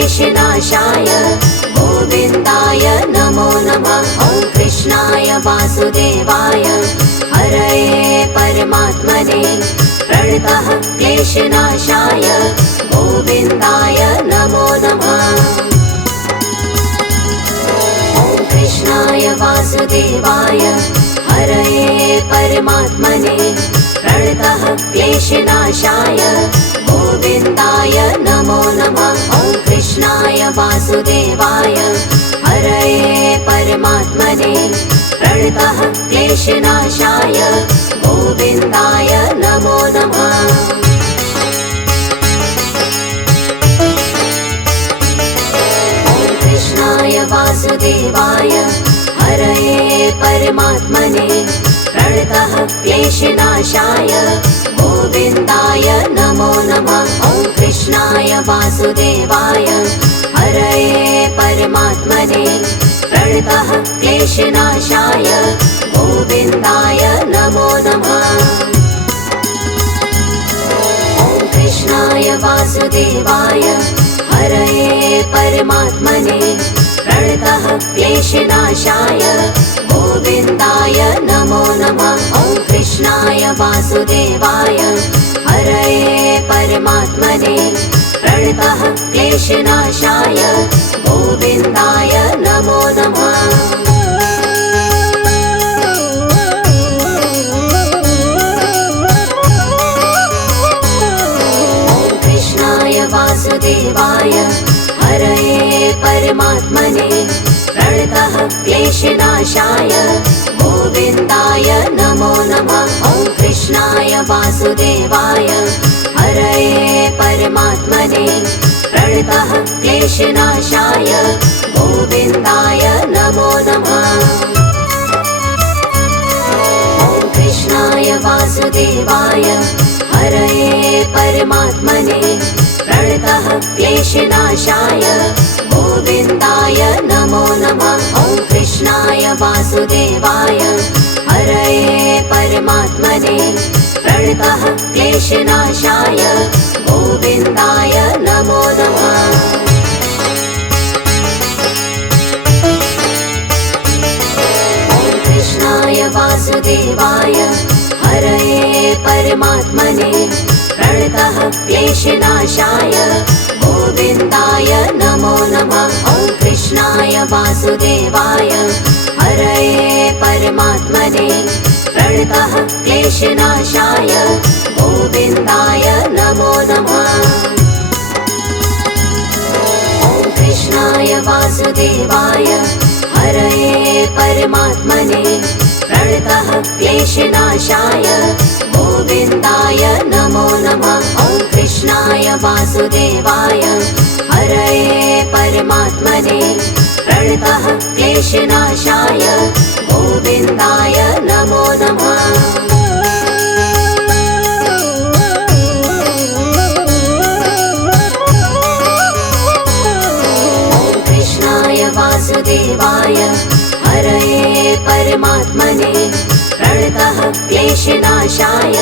क्लेशनाशाय गोविन्दाय नमो नमः। ॐ कृष्णाय वासुदेवाय हरये परमात्मने प्रणतः क्लेशनाशाय गोविन्दाय नमो नमः। ॐ कृष्णाय वासुदेवाय हरये परमात्मने प्रणतः क्लेशनाशाय गोविन्दाय नमो नमः। ॐ कृष्णाय वासुदेवाय हरये परमात्मने प्रणतः क्लेशनाशाय गोविन्दाय नमो नमः। ॐ कृष्णाय वासुदेवाय हरये परमात्मने प्रणतः क्लेशनाशाय गोविन्दाय नमो नमः। ॐ कृष्णाय वासुदेवाय हरये परमात्मने प्रणतः क्लेशनाशाय गोविन्दाय नमो नमः। ॐ कृष्णाय वासुदेवाय हरये परमात्मने प्रणतः क्लेशनाशाय गोविन्दाय नमो नमः। ॐ कृष्णाय वासुदेवाय हरये परमात्मने प्रणतः क्लेशनाशाय गोविन्दाय नमो नमः। ॐ कृष्णाय वासुदेवाय हरये परमात्मने प्रणतः क्लेशनाशाय गोविन्दाय नमो नमः। ॐ कृष्णाय वासुदेवाय हरये परमात्मने प्रणतः क्लेशनाशाय गोविन्दाय नमो नमः। ॐ कृष्णाय वासुदेवाय हरये परमात्मने प्रणतः क्लेशनाशाय गोविन्दाय नमो नमः। ॐ कृष्णाय वासुदेवाय हरये परमात्मने प्रणतः क्लेशनाशाय गोविन्दाय नमो नमः। ॐ कृष्णाय वासुदेवाय हरये परमात्मने प्रणतः क्लेशनाशाय गोविन्दाय नमो नमः। ॐ कृष्णाय वासुदेवाय हरये परमात्मने प्रणतः क्लेशनाशाय गोविन्दाय नमो नमः। ॐ कृष्णाय वासुदेवाय हरये परमात्मने प्रणतः क्लेशनाशाय गोविन्दाय नमो नमः। ॐ कृष्णाय वासुदेवाय हरये परमात्मने प्रणतः क्लेशनाशाय गोविन्दाय नमो नमः। ॐ कृष्णाय वासुदेवाय हरये परमात्मने प्रणतः क्लेशनाशाय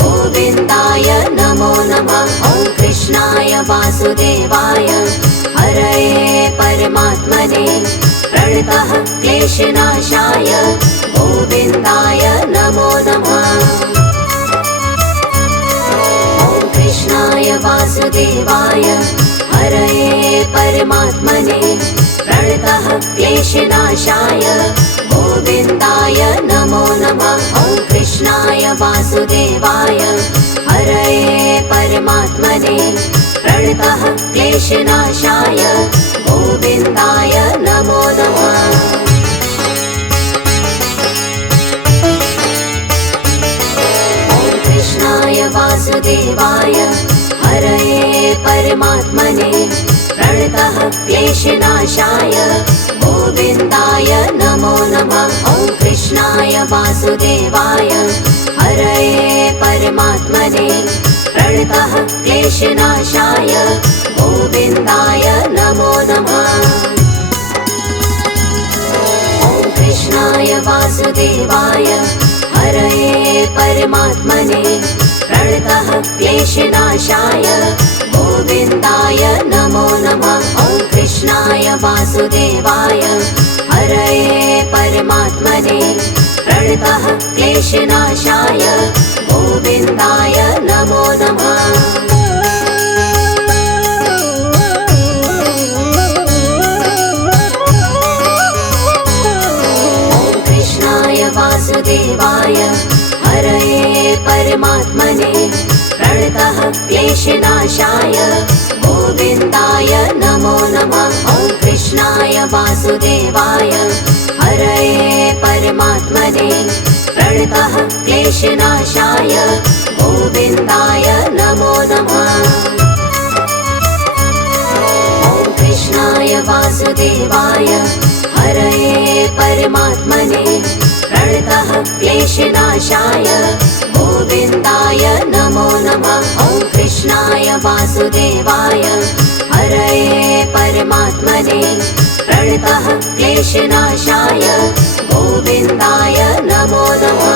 गोविन्दाय नमो नमः। ॐ कृष्णाय वासुदेवाय हरये परमात्मने प्रणतः क्लेशनाशाय गोविन्दाय नमो नमः। ॐ कृष्णाय वासुदेवाय हरये परमात्मने प्रणतः क्लेशनाशाय गोविन्दाय नमो नमः। ॐ कृष्णाय वासुदेवाय हरये परमात्मने प्रणतः क्लेशनाशाय गोविन्दाय नमो नमः। ॐ कृष्णाय वासुदेवाय हरये परमात्मने प्रणतः क्लेशनाशाय गोविन्दाय नमो नमः। ॐ कृष्णाय वासुदेवाय हरये परमात्मने प्रणतः क्लेशनाशाय गोविन्दाय नमो नमः। ॐ कृष्णाय वासुदेवाय हरये परमात्मने प्रणतः क्लेशनाशाय गोविन्दाय नमो नमः। वासुदेवाय हरये परमात्मने प्रणतः क्लेशनाशाय गोविन्दाय नमो नमः। वासुदेवाय हरये परमात्मने प्रणतः क्लेशनाशाय गोविन्दाय नमो नमः। ॐ कृष्णाय वासुदेवाय हरये परमात्मने प्रणतः क्लेशनाशाय गोविन्दाय नमो नमः। ॐ कृष्णाय वासुदेवाय हरये परमात्मने प्रणतः क्लेशनाशाय गोविन्दाय नमो नमः। ॐ कृष्णाय वासुदेवाय हरये परमात्मने प्रणतः क्लेशनाशाय गोविन्दाय नमो नमः।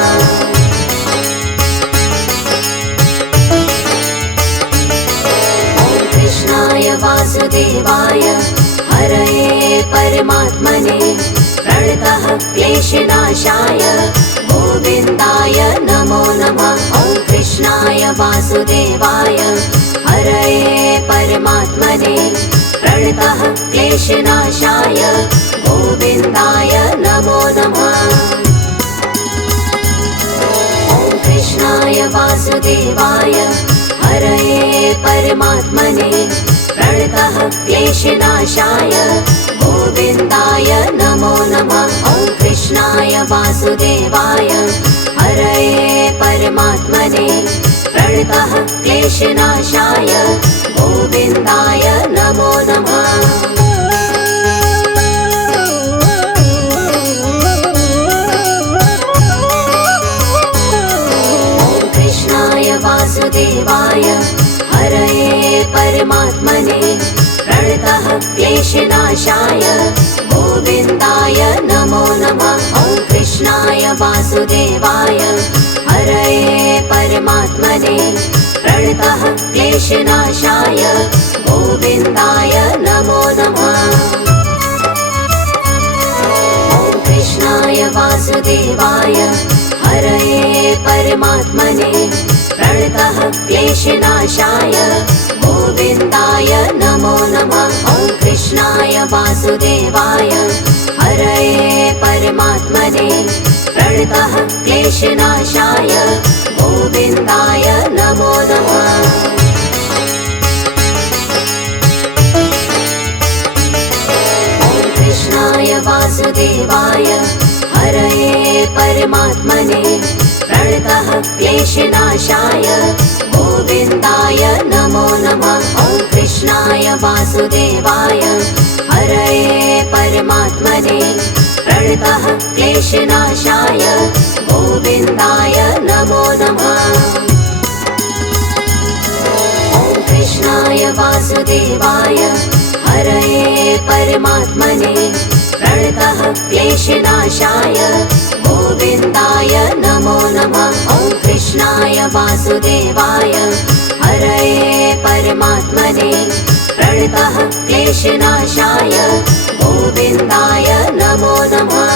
ॐ कृष्णाय वासुदेवाय हरये परमात्मने प्रणतः क्लेशनाशाय गोविन्दाय नमो नमः। ॐ कृष्णाय वासुदेवाय हरये परमात्मने प्रणतः क्लेशनाशाय गोविन्दाय नमो नमः। ॐ कृष्णाय वासुदेवाय हरये परमात्मने प्रणतः क्लेशनाशाय गोविन्दाय नमो नमः। ॐ कृष्णाय वासुदेवाय हरये परमात्मने प्रणतः क्लेशनाशाय गोविन्दाय नमो नमः। ॐ कृष्णाय वासुदेवाय हरये परमात्मने प्रणतः क्लेशनाशाय गोविन्दाय नमो नमः। ॐ कृष्णाय वासुदेवाय हरये परमात्मने प्रणतः क्लेशनाशाय गोविन्दाय नमो नमः। ॐ कृष्णाय वासुदेवाय हरये परमात्मने प्रणतः क्लेशनाशाय गोविन्दाय नमो नमः। ॐ कृष्णाय वासुदेवाय हरये परमात्मने प्रणतः क्लेशनाशाय गोविन्दाय नमो नमः। ॐ कृष्णाय वासुदेवाय हरये परमात्मने प्रणतः क्लेशनाशाय गोविन्दाय नमो नमः। ॐ कृष्णाय वासुदेवाय हरये परमात्मने प्रणतः क्लेशनाशाय गोविन्दाय नमो नमः। ॐ कृष्णाय वासुदेवाय हरये परमात्मने प्रणतः क्लेशनाशाय गोविन्दाय नमो नमः। ॐ कृष्णाय वासुदेवाय हरये परमात्मने प्रणतः क्लेशनाशाय गोविन्दाय नमो नमः।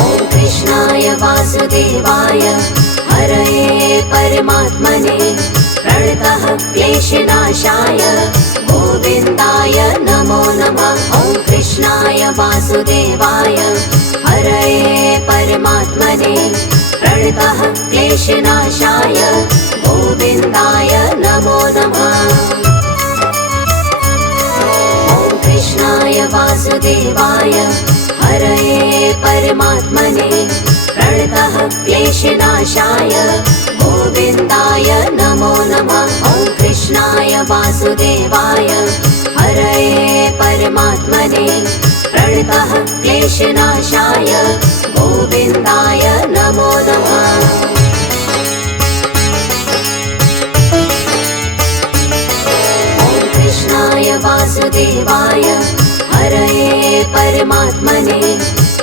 ॐ कृष्णाय वासुदेवाय हरये परमात्मने प्रणतः क्लेशनाशाय गोविन्दाय नमो नमः। ॐ कृष्णाय वासुदेवाय हरये परमात्मने प्रणतः क्लेशनाशाय गोविन्दाय नमो नमः। ॐ कृष्णाय वासुदेवाय हरये परमात्मने प्रणतः क्लेशनाशाय गोविन्दाय नमो नमः। ॐ कृष्णाय वासुदेवाय हरये परमात्मने प्रणतः क्लेशनाशाय गोविन्दाय नमो नमः। ॐ कृष्णाय वासुदेवाय हरये परमात्मने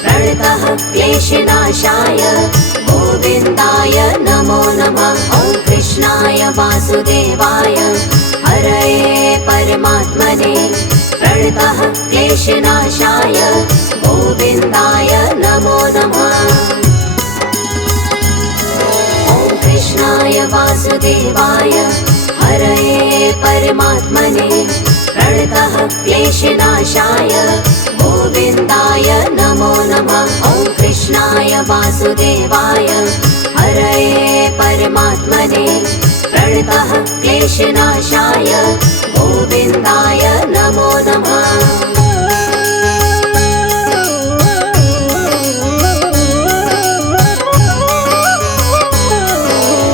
प्रणतः क्लेशनाशाय गोविन्दाय नमो नमः। ॐ वासुदेवाय हरये परमात्मने प्रणतः क्लेशनाशाय गोविन्दाय नमो नमः। ॐ कृष्णाय वासुदेवाय हरये परमात्मने प्रणतः क्लेशनाशाय गोविन्दाय नमो नमः। ॐ कृष्णाय वासुदेवाय हरये परमात्मने प्रणतः क्लेशनाशाय गोविन्दाय नमो नमः।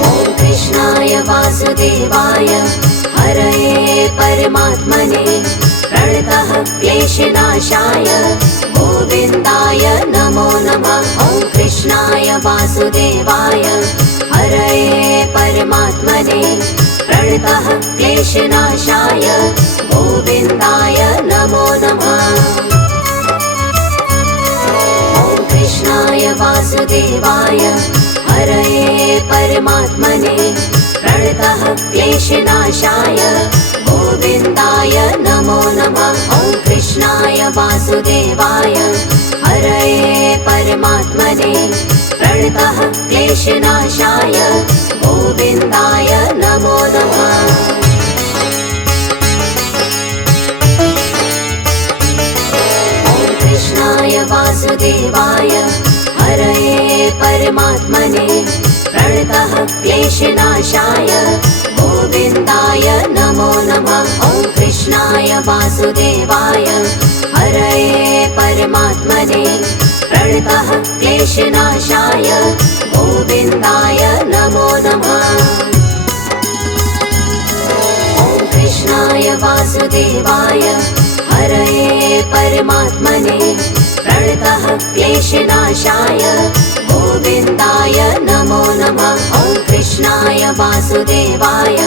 ॐ कृष्णाय वासुदेवाय हरये परमात्मने प्रणतः क्लेशनाशाय गोविन्दाय नमो नमः। ॐ कृष्णाय वासुदेवाय हरये परमात्मने प्रणतः क्लेशनाशाय गोविन्दाय नमो नमः। ॐ कृष्णाय वासुदेवाय हरये परमात्मने प्रणतः क्लेशनाशाय गोविन्दाय नमो नमः। ॐ कृष्णाय वासुदेवाय हरये परमात्मने प्रणतः क्लेशनाशाय गोविन्दाय नमो नमः। ॐ कृष्णाय वासुदेवाय हरये परमात्मने प्रणतः क्लेशनाशाय गोविन्दाय नमो नमः। ॐ कृष्णाय वासुदेवाय हरये परमात्मने प्रणतः क्लेशनाशाय गोविन्दाय नमो नमः। ॐ कृष्णाय वासुदेवाय हरये परमात्मने प्रणतः क्लेशनाशाय गोविन्दाय नमो नमः। ॐ कृष्णाय वासुदेवाय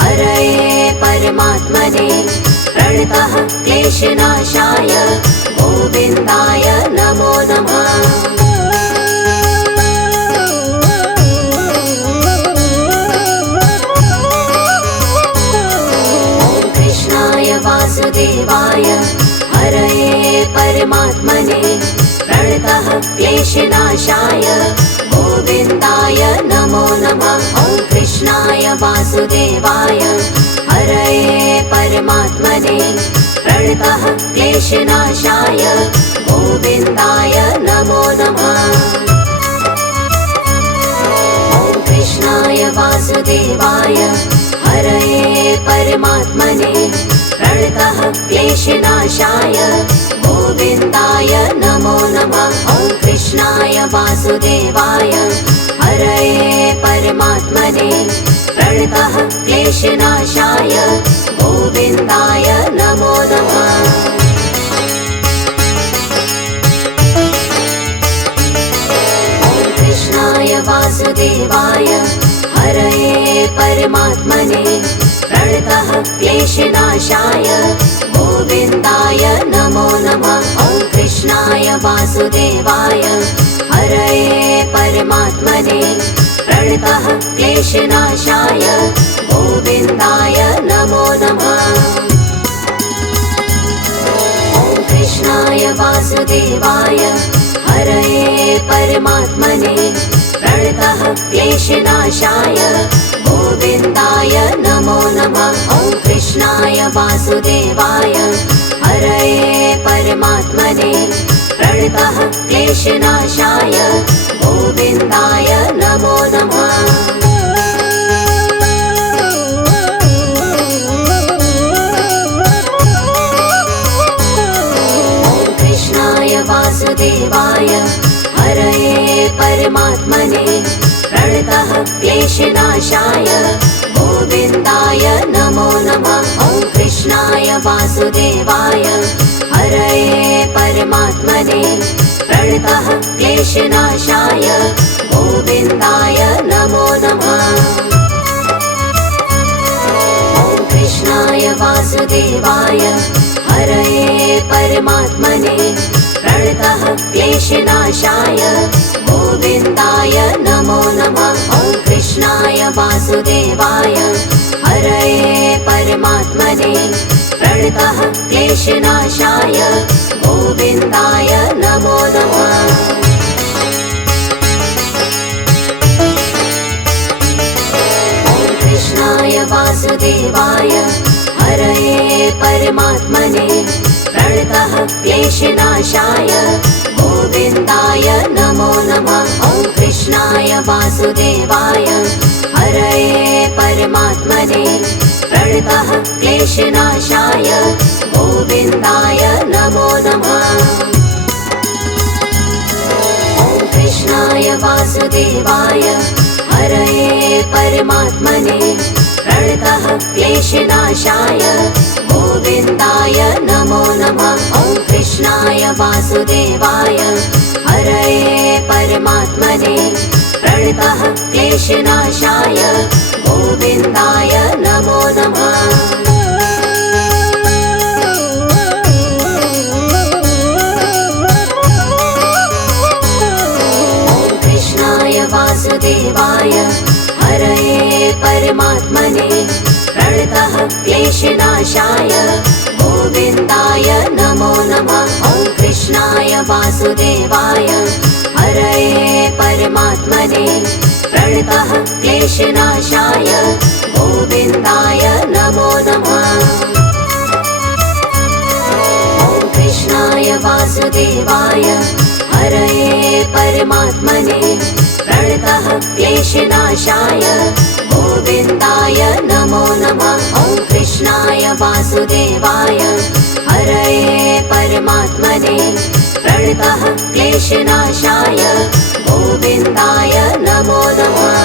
हरये परमात्मने प्रणतः क्लेशनाशाय गोविन्दाय नमो नमः। ॐ कृष्णाय वासुदेवाय हरये परमात्मने प्रणतः क्लेशनाशाय गोविन्दाय नमो नमः। ॐ कृष्णाय वासुदेवाय हरये परमात्मने प्रणतः क्लेशनाशाय गोविन्दाय नमो नमः। ॐ कृष्णाय वासुदेवाय हरये परमात्मने प्रणतः क्लेशनाशाय गोविन्दाय नमो नमः। ॐ कृष्णाय वासुदेवाय हरये परमात्मने प्रणतः क्लेशनाशाय गोविन्दाय नमो नमः। ॐ कृष्णाय वासुदेवाय हरये परमात्मने प्रणतः क्लेशनाशाय गोविन्दाय नमो नमः। ॐ कृष्णाय वासुदेवाय हरये परमात्मने प्रणतः क्लेशनाशाय गोविन्दाय नमो नमः। ॐ कृष्णाय वासुदेवाय हरये परमात्मने प्रणतः क्लेशनाशाय गोविन्दाय नमो नमः। ॐ कृष्णाय वासुदेवाय हरये परमात्मने प्रणतः क्लेशनाशाय गोविन्दाय नमो नमः। ॐ कृष्णाय वासुदेवाय हरये परमात्मने प्रणतः क्लेशनाशाय गोविन्दाय नमो नमः। ॐ कृष्णाय वासुदेवाय हरये परमात्मने प्रणतः क्लेशनाशाय गोविन्दाय नमो नमः। ॐ कृष्णाय वासुदेवाय हरये परमात्मने प्रणतः क्लेशनाशाय गोविन्दाय नमो नमः। ॐ कृष्णाय वासुदेवाय वासुदेवाय हरये परमात्मने प्रणतः क्लेशनाशाय गोविन्दाय नमो नमः। कृष्णाय वासुदेवाय हरये परमात्मने प्रणतः क्लेशनाशाय गोविन्दाय नमो नमः। ॐ कृष्णाय वासुदेवाय हरये परमात्मने प्रणतः क्लेशनाशाय गोविन्दाय नमो नमः। ॐ कृष्णाय वासुदेवाय हरये परमात्मने प्रणतः क्लेशनाशाय गोविन्दाय नमो नमः। ॐ कृष्णाय वासुदेवाय हरये परमात्मने प्रणतः क्लेशनाशाय गोविन्दाय नमो नमः। वासुदेवाय हरये परमात्मने प्रणतः क्लेशनाशाय गोविन्दाय नमो नमः। ॐ कृष्णाय वासुदेवाय हरये परमात्मने प्रणतः क्लेशनाशाय गोविन्दाय नमो नमः। ॐ कृष्णाय वासुदेवाय हरये परमात्मने प्रणतः क्लेशनाशाय गोविन्दाय नमो नमः। ॐ कृष्णाय वासुदेवाय हरये परमात्मने प्रणतः क्लेशनाशाय गोविन्दाय नमो नमः।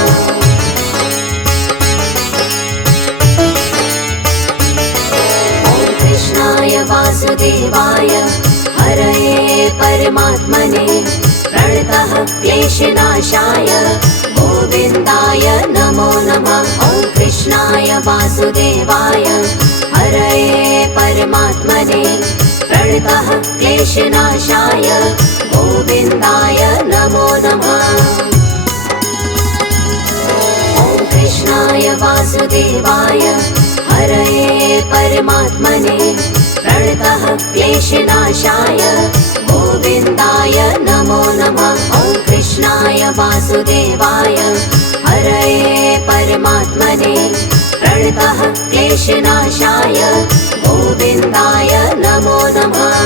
ॐ कृष्णाय वासुदेवाय हरये परमात्मने प्रणतः क्लेशनाशाय गोविन्दाय नमो नमः। ॐ कृष्णाय वासुदेवाय हरये परमात्मने प्रणतः क्लेशनाशाय गोविन्दाय नमो नमः। ॐ कृष्णाय वासुदेवाय हरये परमात्मने प्रणतः क्लेशनाशाय गोविन्दाय नमो नमः। ॐ कृष्णाय वासुदेवाय हरये परमात्मने प्रणतः क्लेशनाशाय गोविन्दाय नमो नमः।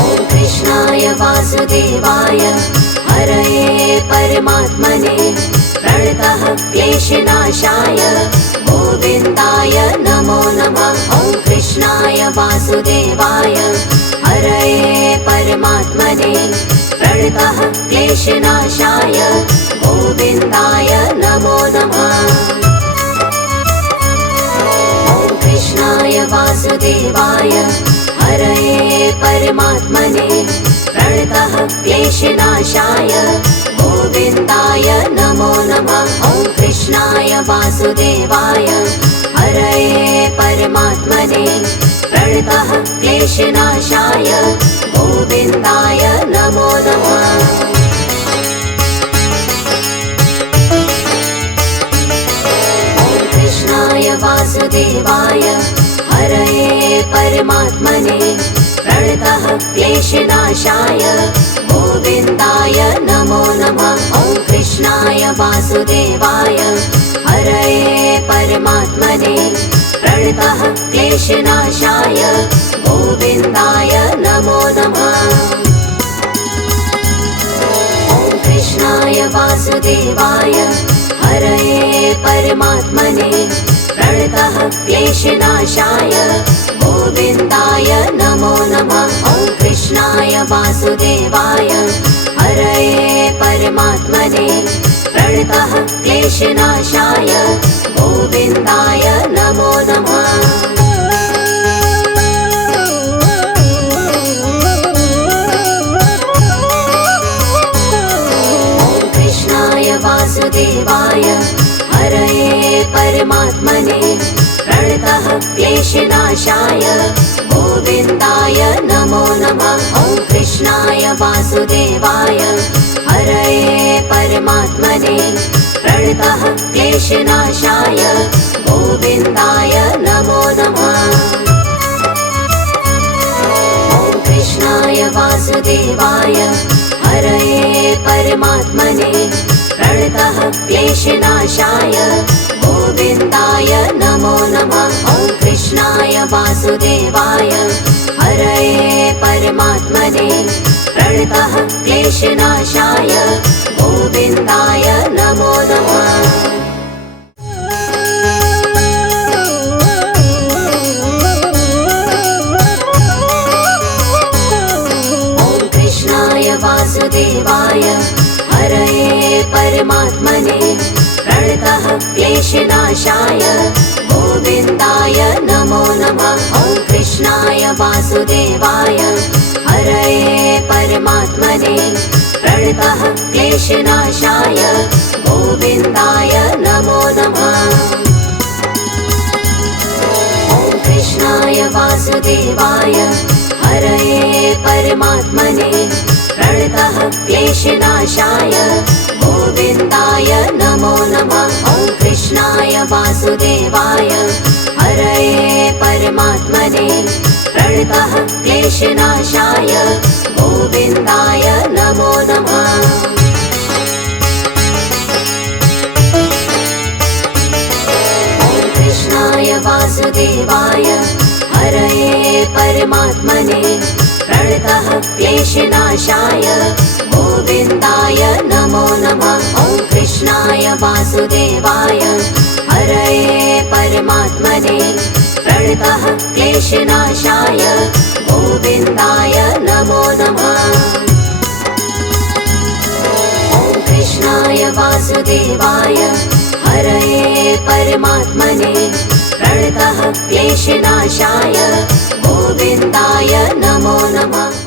ॐ कृष्णाय वासुदेवाय हरये परमात्मने प्रणतः क्लेशनाशाय गोविन्दाय नमो नमः। ॐ कृष्णाय वासुदेवाय हरये परमात्मने प्रणतः क्लेशनाशाय गोविन्दाय नमो नमः। ॐ कृष्णाय वासुदेवाय हरये परमात्मने प्रणतः क्लेशनाशाय गोविन्दाय नमो नमः। ॐ कृष्णाय वासुदेवाय हरये परमात्मने प्रणतः क्लेशनाशाय गोविन्दाय नमो नमः। ॐ कृष्णाय वासुदेवाय हरये परमात्मने प्रणतः क्लेशनाशाय गोविन्दाय नमो नमः। ॐ कृष्णाय वासुदेवाय हरये परमात्मने प्रणतः क्लेशनाशाय गोविन्दाय नमो नमः। ॐ कृष्णाय वासुदेवाय हरये परमात्मने प्रणतः क्लेशनाशाय गोविन्दाय नमो नमः। ॐ कृष्णाय वासुदेवाय हरये परमात्मने प्रणतः क्लेशनाशाय गोविन्दाय नमो नमः। ॐ कृष्णाय वासुदेवाय हरये परमात्मने प्रणतः क्लेशनाशाय गोविन्दाय नमो नमः। ॐ कृष्णाय वासुदेवाय हरये परमात्मने प्रणतः क्लेशनाशाय गोविन्दाय नमो नमः। ॐ कृष्णाय वासुदेवाय हरये परमात्मने प्रणतः क्लेशनाशाय गोविन्दाय नमो नमः। ॐ कृष्णाय वासुदेवाय हरये परमात्मने प्रणतः क्लेशनाशाय गोविन्दाय नमो नमः। ॐ कृष्णाय वासुदेवाय हरये परमात्मने प्रणतः क्लेशनाशाय गोविन्दाय नमो नमः। ॐ कृष्णाय वासुदेवाय हरये परमात्मने प्रणतः क्लेशनाशाय गोविन्दाय नमो नमः। ॐ कृष्णाय वासुदेवाय हरये परमात्मने प्रणतः क्लेशनाशाय गोविन्दाय नमो नमः। ॐ कृष्णाय वासुदेवाय हरये परमात्मने प्रणतः क्लेशनाशाय गोविन्दाय नमो नमः। ॐ कृष्णाय वासुदेवाय हरये परमात्मने प्रणतः क्लेशनाशाय गोविन्दाय नमो नमः। ॐ कृष्णाय वासुदेवाय हरये परमात्मने प्रणतः क्लेशनाशाय गोविन्दाय नमो नमः। ॐ कृष्णाय वासुदेवाय हरये परमात्मने प्रणतः क्लेशनाशाय गोविन्दाय नमो नमः।